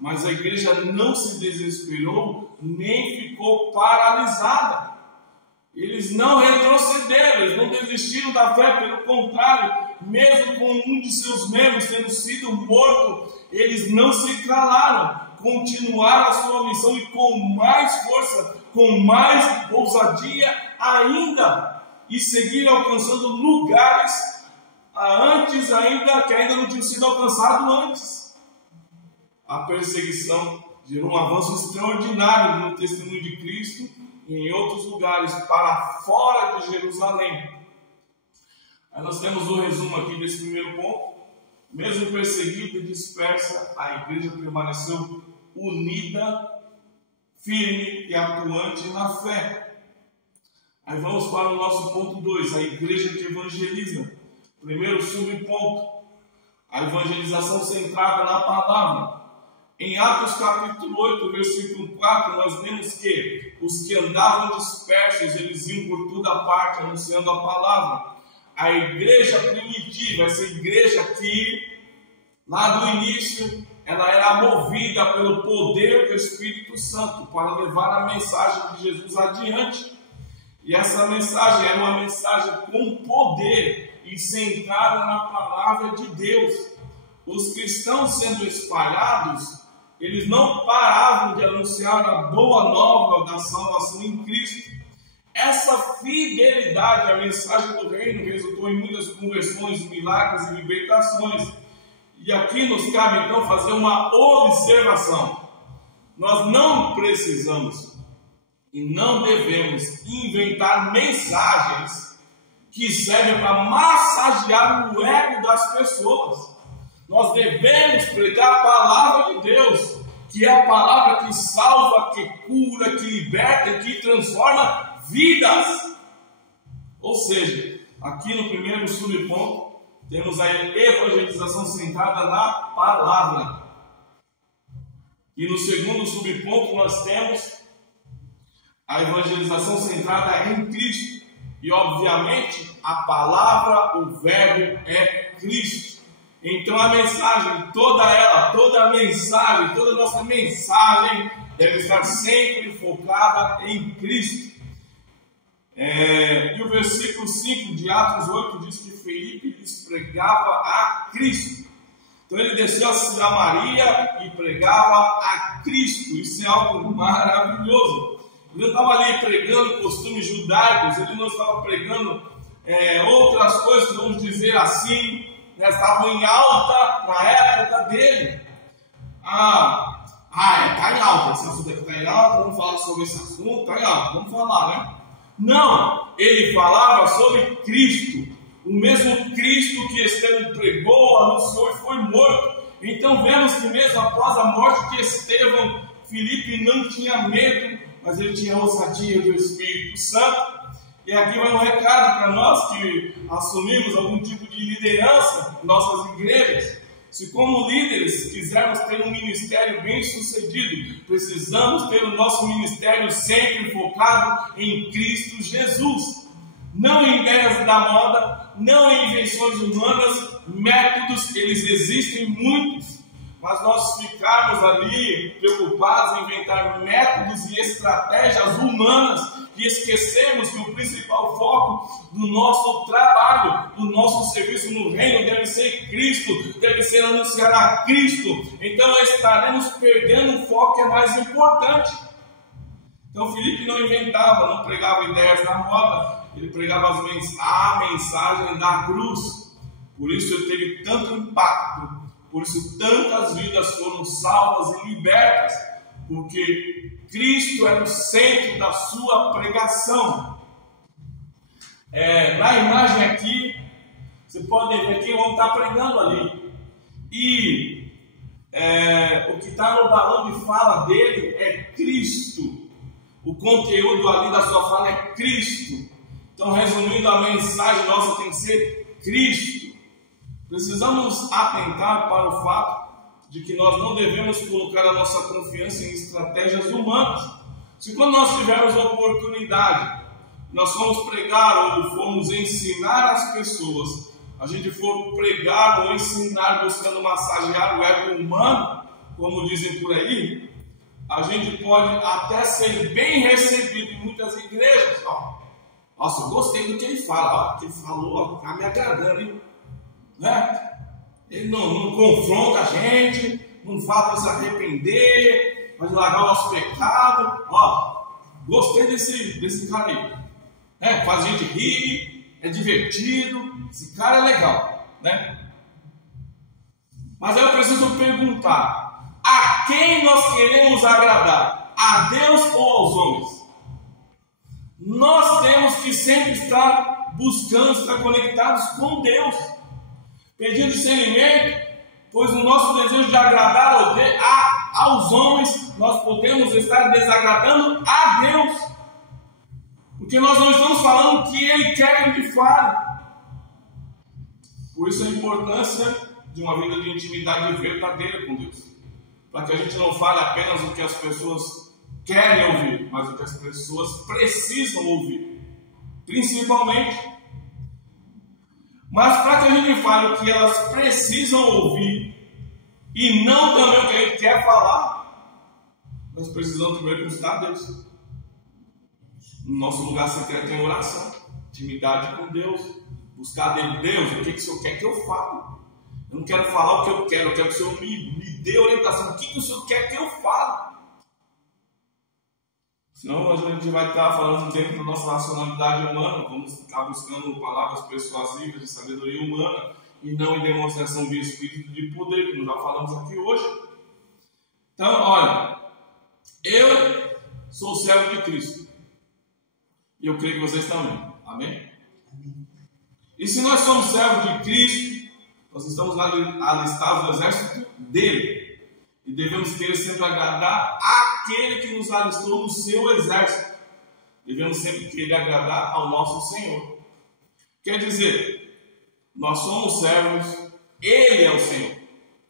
mas a igreja não se desesperou, nem ficou paralisada. Eles não retrocederam, eles não desistiram da fé, pelo contrário, mesmo com um de seus membros tendo sido morto, eles não se calaram, continuaram a sua missão e com mais força, com mais ousadia ainda, e seguiram alcançando lugares antes ainda, que ainda não tinham sido alcançados antes. A perseguição gerou um avanço extraordinário no testemunho de Cristo e em outros lugares, para fora de Jerusalém. Aí nós temos o resumo aqui desse primeiro ponto. Mesmo perseguida e dispersa, a igreja permaneceu unida, firme e atuante na fé. Aí vamos para o nosso ponto 2, a igreja que evangeliza. Primeiro subponto, a evangelização centrada na palavra. Em Atos capítulo 8, versículo 4, nós vemos que os que andavam dispersos, eles iam por toda parte anunciando a palavra. A igreja primitiva, essa igreja que, lá do início, ela era movida pelo poder do Espírito Santo para levar a mensagem de Jesus adiante. E essa mensagem era uma mensagem com poder e centrada na palavra de Deus. Os cristãos sendo espalhados, eles não paravam de anunciar a boa nova da salvação em Cristo. Essa fidelidade à mensagem do reino resultou em muitas conversões, milagres e libertações. E aqui nos cabe então fazer uma observação. Nós não precisamos e não devemos inventar mensagens que servem para massagear o ego das pessoas. Nós devemos pregar a palavra de Deus, que é a palavra que salva, que cura, que liberta e que transforma vidas. Ou seja, aqui no primeiro subponto, temos a evangelização centrada na palavra. E no segundo subponto, nós temos a evangelização centrada em Cristo. E, obviamente, a palavra, o verbo é Cristo. Então, a mensagem, toda a mensagem, toda a nossa mensagem deve estar sempre focada em Cristo. E o versículo 5 de Atos 8 diz que Felipe lhes pregava a Cristo. Então ele desceu a Samaria e pregava a Cristo. Isso é algo maravilhoso. Ele não estava ali pregando costumes judaicos, ele não estava pregando outras coisas, vamos dizer assim, estavam em alta na época dele. Está em alta, esse assunto aqui está em alta, vamos falar sobre esse assunto, está em alta, vamos falar, né? Não, ele falava sobre Cristo, o mesmo Cristo que Estevão pregou, anunciou e foi morto. Então vemos que mesmo após a morte de Estevão, Filipe não tinha medo, mas ele tinha a ousadia do Espírito Santo. E aqui vai um recado para nós que assumimos algum tipo de liderança em nossas igrejas. Se como líderes quisermos ter um ministério bem sucedido, precisamos ter o nosso ministério sempre focado em Cristo Jesus. Não em ideias da moda, não em invenções humanas, métodos, eles existem muitos. Mas nós ficarmos ali preocupados em inventar métodos e estratégias humanas e esquecemos que o principal foco do nosso trabalho, do nosso serviço no reino deve ser Cristo, deve ser anunciar a Cristo. Então estaremos perdendo o foco que é mais importante. Então Filipe não inventava, não pregava ideias na moda, ele pregava a mensagem da cruz. Por isso ele teve tanto impacto, por isso tantas vidas foram salvas e libertas, porque Cristo era o centro da sua pregação. Na imagem aqui, você pode ver quem vão estar pregando ali. E o que está no balão de fala dele é Cristo. O conteúdo ali da sua fala é Cristo. Então, resumindo, a mensagem nossa tem que ser Cristo. Precisamos atentar para o fato de que nós não devemos colocar a nossa confiança em estratégias humanas. Se quando nós tivermos a oportunidade, nós formos pregar ou formos ensinar as pessoas, a gente for pregar ou ensinar buscando massagear o ego humano, como dizem por aí, a gente pode até ser bem recebido em muitas igrejas. Nossa, eu gostei do que ele fala. O que ele falou está me agradando, hein? Né? Ele não confronta a gente, não fala para se arrepender, para largar o nosso pecado. Gostei desse cara aí. Faz a gente rir, é divertido, esse cara é legal, né? Mas aí eu preciso perguntar: a quem nós queremos agradar? A Deus ou aos homens? Nós temos que sempre estar buscando, estar conectados com Deus, pedindo discernimento, pois no nosso desejo de agradar aos homens, nós podemos estar desagradando a Deus, porque nós não estamos falando o que Ele quer que a gente fale. Por isso a importância de uma vida de intimidade verdadeira com Deus, para que a gente não fale apenas o que as pessoas querem ouvir, mas o que as pessoas precisam ouvir, principalmente. Mas para que a gente fale o que elas precisam ouvir e não também o que a gente quer falar, nós precisamos primeiro consultar Deus. No nosso lugar secreto tem oração, intimidade com Deus, buscar dele. Deus, o que o Senhor quer que eu fale? Eu não quero falar o que eu quero que o Senhor me dê orientação. O que o Senhor quer que eu fale? Senão a gente vai estar falando dentro da nossa racionalidade humana, vamos ficar buscando palavras persuasivas de sabedoria humana e não em demonstração de espírito de poder, como já falamos aqui hoje. Então, olha, eu sou servo de Cristo e eu creio que vocês também, amém? E se nós somos servos de Cristo, nós estamos alistados no exército dele. E devemos querer sempre agradar aquele que nos alistou no seu exército. Devemos sempre querer agradar ao nosso Senhor. Quer dizer, nós somos servos, Ele é o Senhor.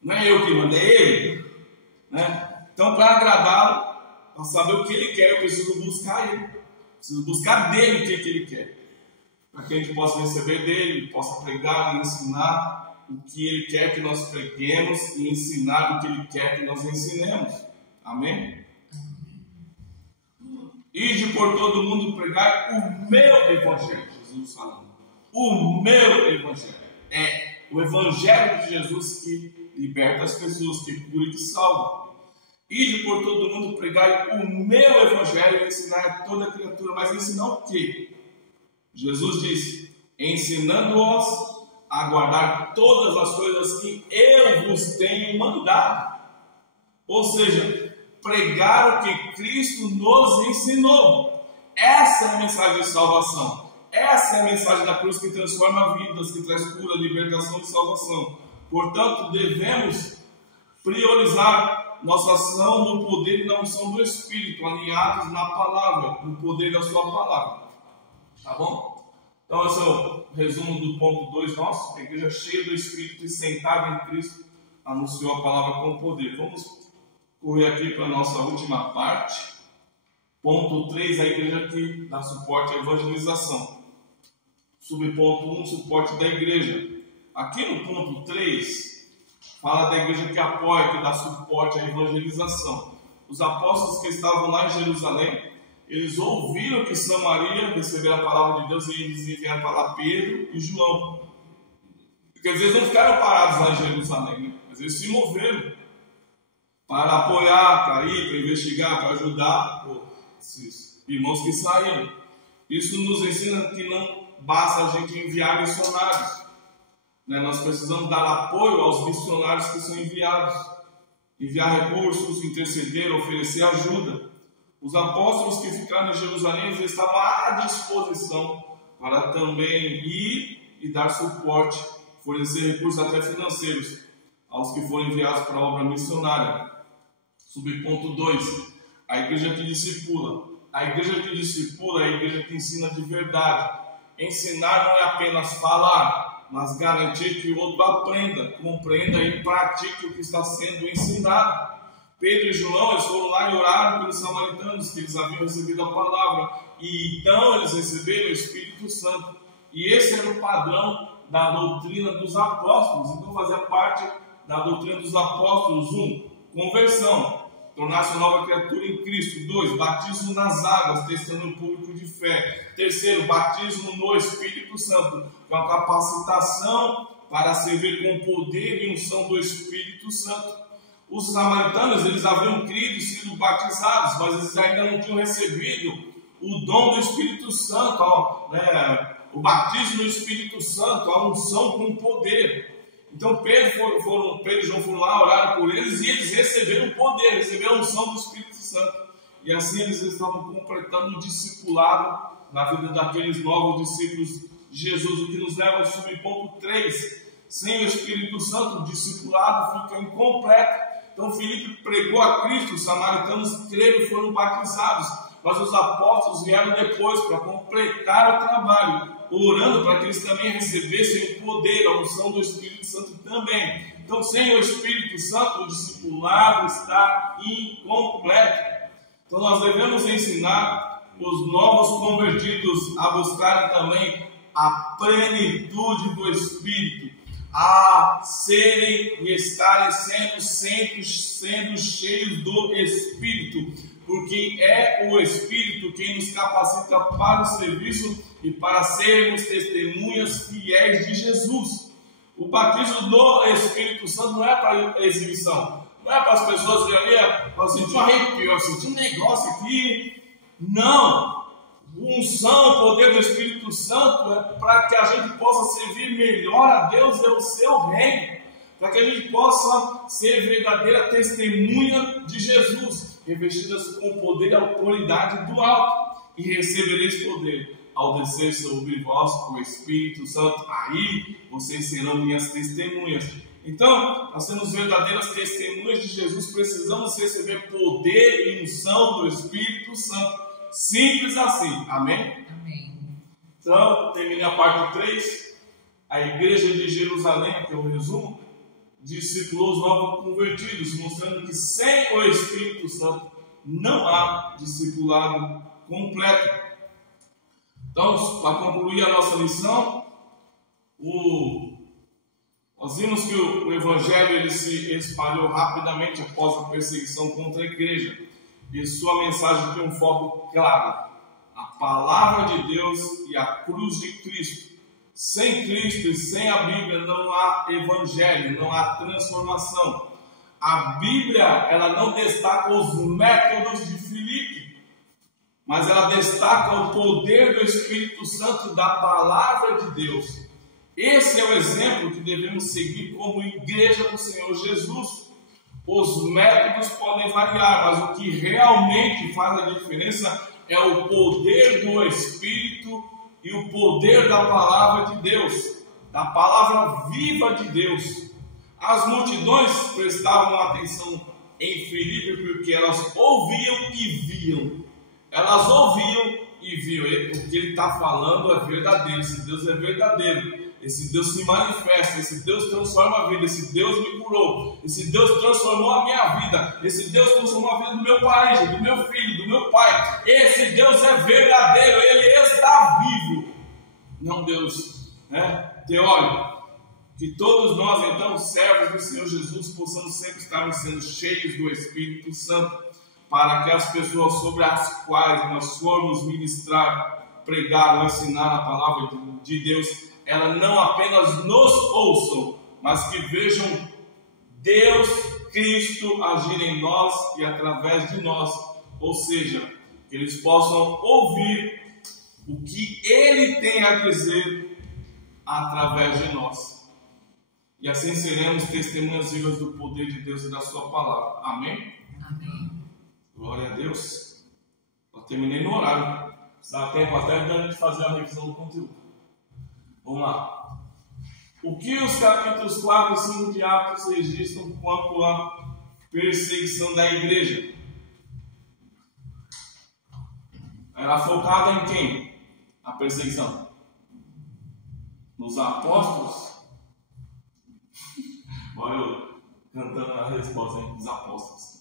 Não é eu que mando, é Ele. Né? Então, para agradá-lo, para saber o que Ele quer, eu preciso buscar Ele. Preciso buscar dele o que Ele quer. Para que a gente possa receber dele, possa pregar e ensinar o que Ele quer que nós preguemos e ensinar o que Ele quer que nós ensinemos. Amém? Ide por todo mundo pregar o meu evangelho. Jesus falando. O meu evangelho. É o evangelho de Jesus que liberta as pessoas, que cura e que salva. Ide por todo mundo pregar o meu evangelho e ensinar a toda criatura. Mas ensinar o quê? Jesus disse: ensinando-os a guardar todas as coisas que eu vos tenho mandado. Ou seja, pregar o que Cristo nos ensinou. Essa é a mensagem de salvação. Essa é a mensagem da cruz que transforma vidas, que traz cura, libertação e salvação. Portanto, devemos priorizar nossa ação no poder e na unção do Espírito, alinhados na palavra, no poder da sua palavra. Tá bom? Então esse é o resumo do ponto 2 nosso. A igreja cheia do Espírito e sentada em Cristo anunciou a palavra com poder. Vamos correr aqui para a nossa última parte. Ponto 3, a igreja que dá suporte à evangelização. Subponto 1, suporte da igreja. Aqui no ponto 3, fala da igreja que apoia, que dá suporte à evangelização. Os apóstolos que estavam lá em Jerusalém, eles ouviram que Samaria recebeu a palavra de Deus e eles enviaram para lá Pedro e João. Porque às vezes não ficaram parados lá em Jerusalém, mas eles se moveram para apoiar, para ir, para investigar, para ajudar esses irmãos que saíram. Isso nos ensina que não basta a gente enviar missionários, né? Nós precisamos dar apoio aos missionários que são enviados, enviar recursos, interceder, oferecer ajuda. Os apóstolos que ficaram em Jerusalém, eles estavam à disposição para também ir e dar suporte, fornecer recursos até financeiros aos que foram enviados para a obra missionária. Subponto 2, a igreja que discipula. A igreja que discipula é a igreja que ensina de verdade. Ensinar não é apenas falar, mas garantir que o outro aprenda, compreenda e pratique o que está sendo ensinado. Pedro e João, eles foram lá e oraram pelos samaritanos, que eles haviam recebido a palavra, e então eles receberam o Espírito Santo. E esse era o padrão da doutrina dos apóstolos. Então fazia parte da doutrina dos apóstolos. 1. Conversão, tornar-se nova criatura em Cristo. 2. Batismo nas águas, testemunho público de fé. 3. Batismo no Espírito Santo, que é uma capacitação para servir com poder e unção do Espírito Santo. Os samaritanos, eles haviam crido e sido batizados, mas eles ainda não tinham recebido o dom do Espírito Santo, o batismo no Espírito Santo, a unção com poder. Então Pedro e João foram lá, oraram por eles e eles receberam o poder, receberam a unção do Espírito Santo. E assim eles estavam completando o discipulado na vida daqueles novos discípulos de Jesus, o que nos leva ao subponto 3. Sem o Espírito Santo, o discipulado fica incompleto. Então Filipe pregou a Cristo, os samaritanos creram e foram batizados, mas os apóstolos vieram depois para completar o trabalho, orando para que eles também recebessem o poder, a unção do Espírito Santo também. Então, sem o Espírito Santo, o discipulado está incompleto. Então nós devemos ensinar os novos convertidos a buscarem também a plenitude do Espírito, a serem e estarem sempre sendo cheios do Espírito, porque é o Espírito quem nos capacita para o serviço e para sermos testemunhas fiéis de Jesus. O batismo do Espírito Santo não é para exibição, não é para as pessoas verem ali, eu senti um arrepio, eu senti um negócio aqui. Não! Unção, o poder do Espírito Santo é para que a gente possa servir melhor a Deus e ao seu reino, para que a gente possa ser verdadeira testemunha de Jesus, revestidas com o poder e a autoridade do alto, e recebereis poder ao descer sobre vós o Espírito Santo. Aí vocês serão minhas testemunhas. Então, para sermos verdadeiras testemunhas de Jesus, precisamos receber poder e unção do Espírito Santo. Simples assim, amém? Amém. Então, terminei a parte 3. A igreja de Jerusalém, que é o resumo, discipulou os novos convertidos, mostrando que sem o Espírito Santo não há discipulado completo. Então, para concluir a nossa lição, nós vimos que o Evangelho ele se espalhou rapidamente após a perseguição contra a igreja. E sua mensagem tem um foco claro: a palavra de Deus e a cruz de Cristo. Sem Cristo e sem a Bíblia não há evangelho, não há transformação. A Bíblia ela não destaca os métodos de Filipe, mas ela destaca o poder do Espírito Santo da palavra de Deus. Esse é o exemplo que devemos seguir como igreja do Senhor Jesus. Os métodos podem variar, mas o que realmente faz a diferença é o poder do Espírito e o poder da palavra de Deus, da palavra viva de Deus. As multidões prestavam atenção em Filipe porque elas ouviam e viam. Elas ouviam e viam. O que ele está falando é verdadeiro, esse Deus é verdadeiro. Esse Deus se manifesta, esse Deus transforma a vida, esse Deus me curou, esse Deus transformou a minha vida, esse Deus transformou a vida do meu parente, do meu filho, do meu pai. Esse Deus é verdadeiro, Ele está vivo. Não Deus teórico. Que todos nós, então, servos do Senhor Jesus, possamos sempre estar sendo cheios do Espírito Santo, para que as pessoas sobre as quais nós formos ministrar, pregar ou ensinar a palavra de Deus, elas não apenas nos ouçam, mas que vejam Deus, Cristo agir em nós e através de nós, ou seja, que eles possam ouvir o que Ele tem a dizer através de nós. E assim seremos testemunhas vivas do poder de Deus e da sua palavra. Amém? Amém. Glória a Deus. Eu terminei no horário. Dá tempo até de fazer a revisão do conteúdo. Vamos lá. O que os capítulos 4 e 5 de Atos registram quanto à perseguição da igreja? Era focada em quem? A perseguição? Nos apóstolos? Olha eu cantando a resposta, hein? Dos apóstolos.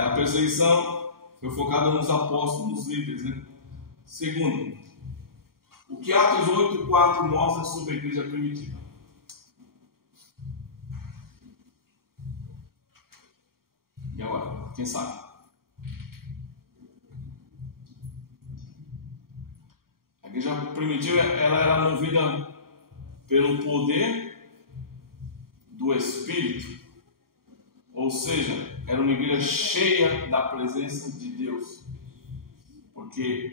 A perseguição foi focada nos apóstolos, nos líderes, né? Segundo, o que Atos 8:4 mostra sobre a igreja primitiva? E agora? Quem sabe? A igreja primitiva, ela era movida pelo poder do Espírito, ou seja, era uma igreja cheia da presença de Deus, porque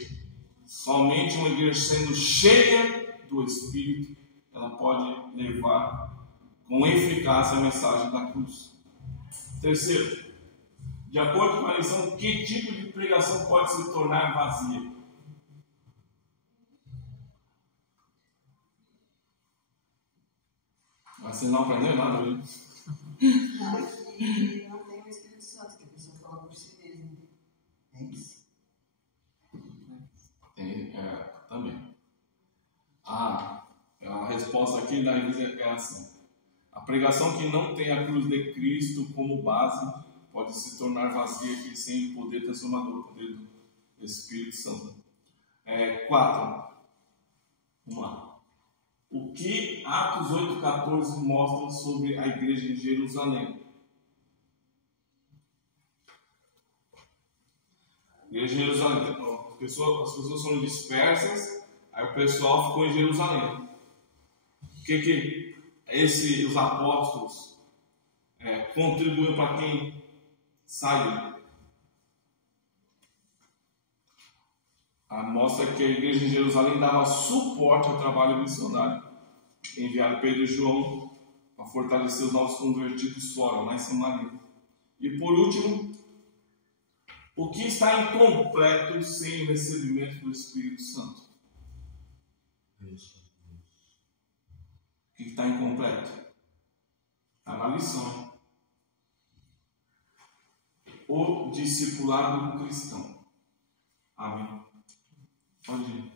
somente uma igreja sendo cheia do Espírito, ela pode levar com eficácia a mensagem da cruz. Terceiro, de acordo com a lição, que tipo de pregação pode se tornar vazia? Mas você não aprendeu nada hoje? Não tem o Espírito Santo, que a pessoa fala por si mesma. É isso? Também. A resposta aqui da igreja é assim: a pregação que não tem a cruz de Cristo como base pode se tornar vazia aqui sem o poder transformador, o poder do Espírito Santo. 4. Vamos lá. O que Atos 8:14 mostra sobre a igreja em Jerusalém? A igreja em Jerusalém, as pessoas foram dispersas, aí o pessoal ficou em Jerusalém. O que os apóstolos contribuem para quem sai? Mostra que a igreja em Jerusalém dava suporte ao trabalho missionário enviado Pedro e João para fortalecer os novos convertidos fora, lá em Samaria. E por último, o que está incompleto sem o recebimento do Espírito Santo? O que está incompleto? Está na lição. O discipulado cristão. Amém. Pode ir.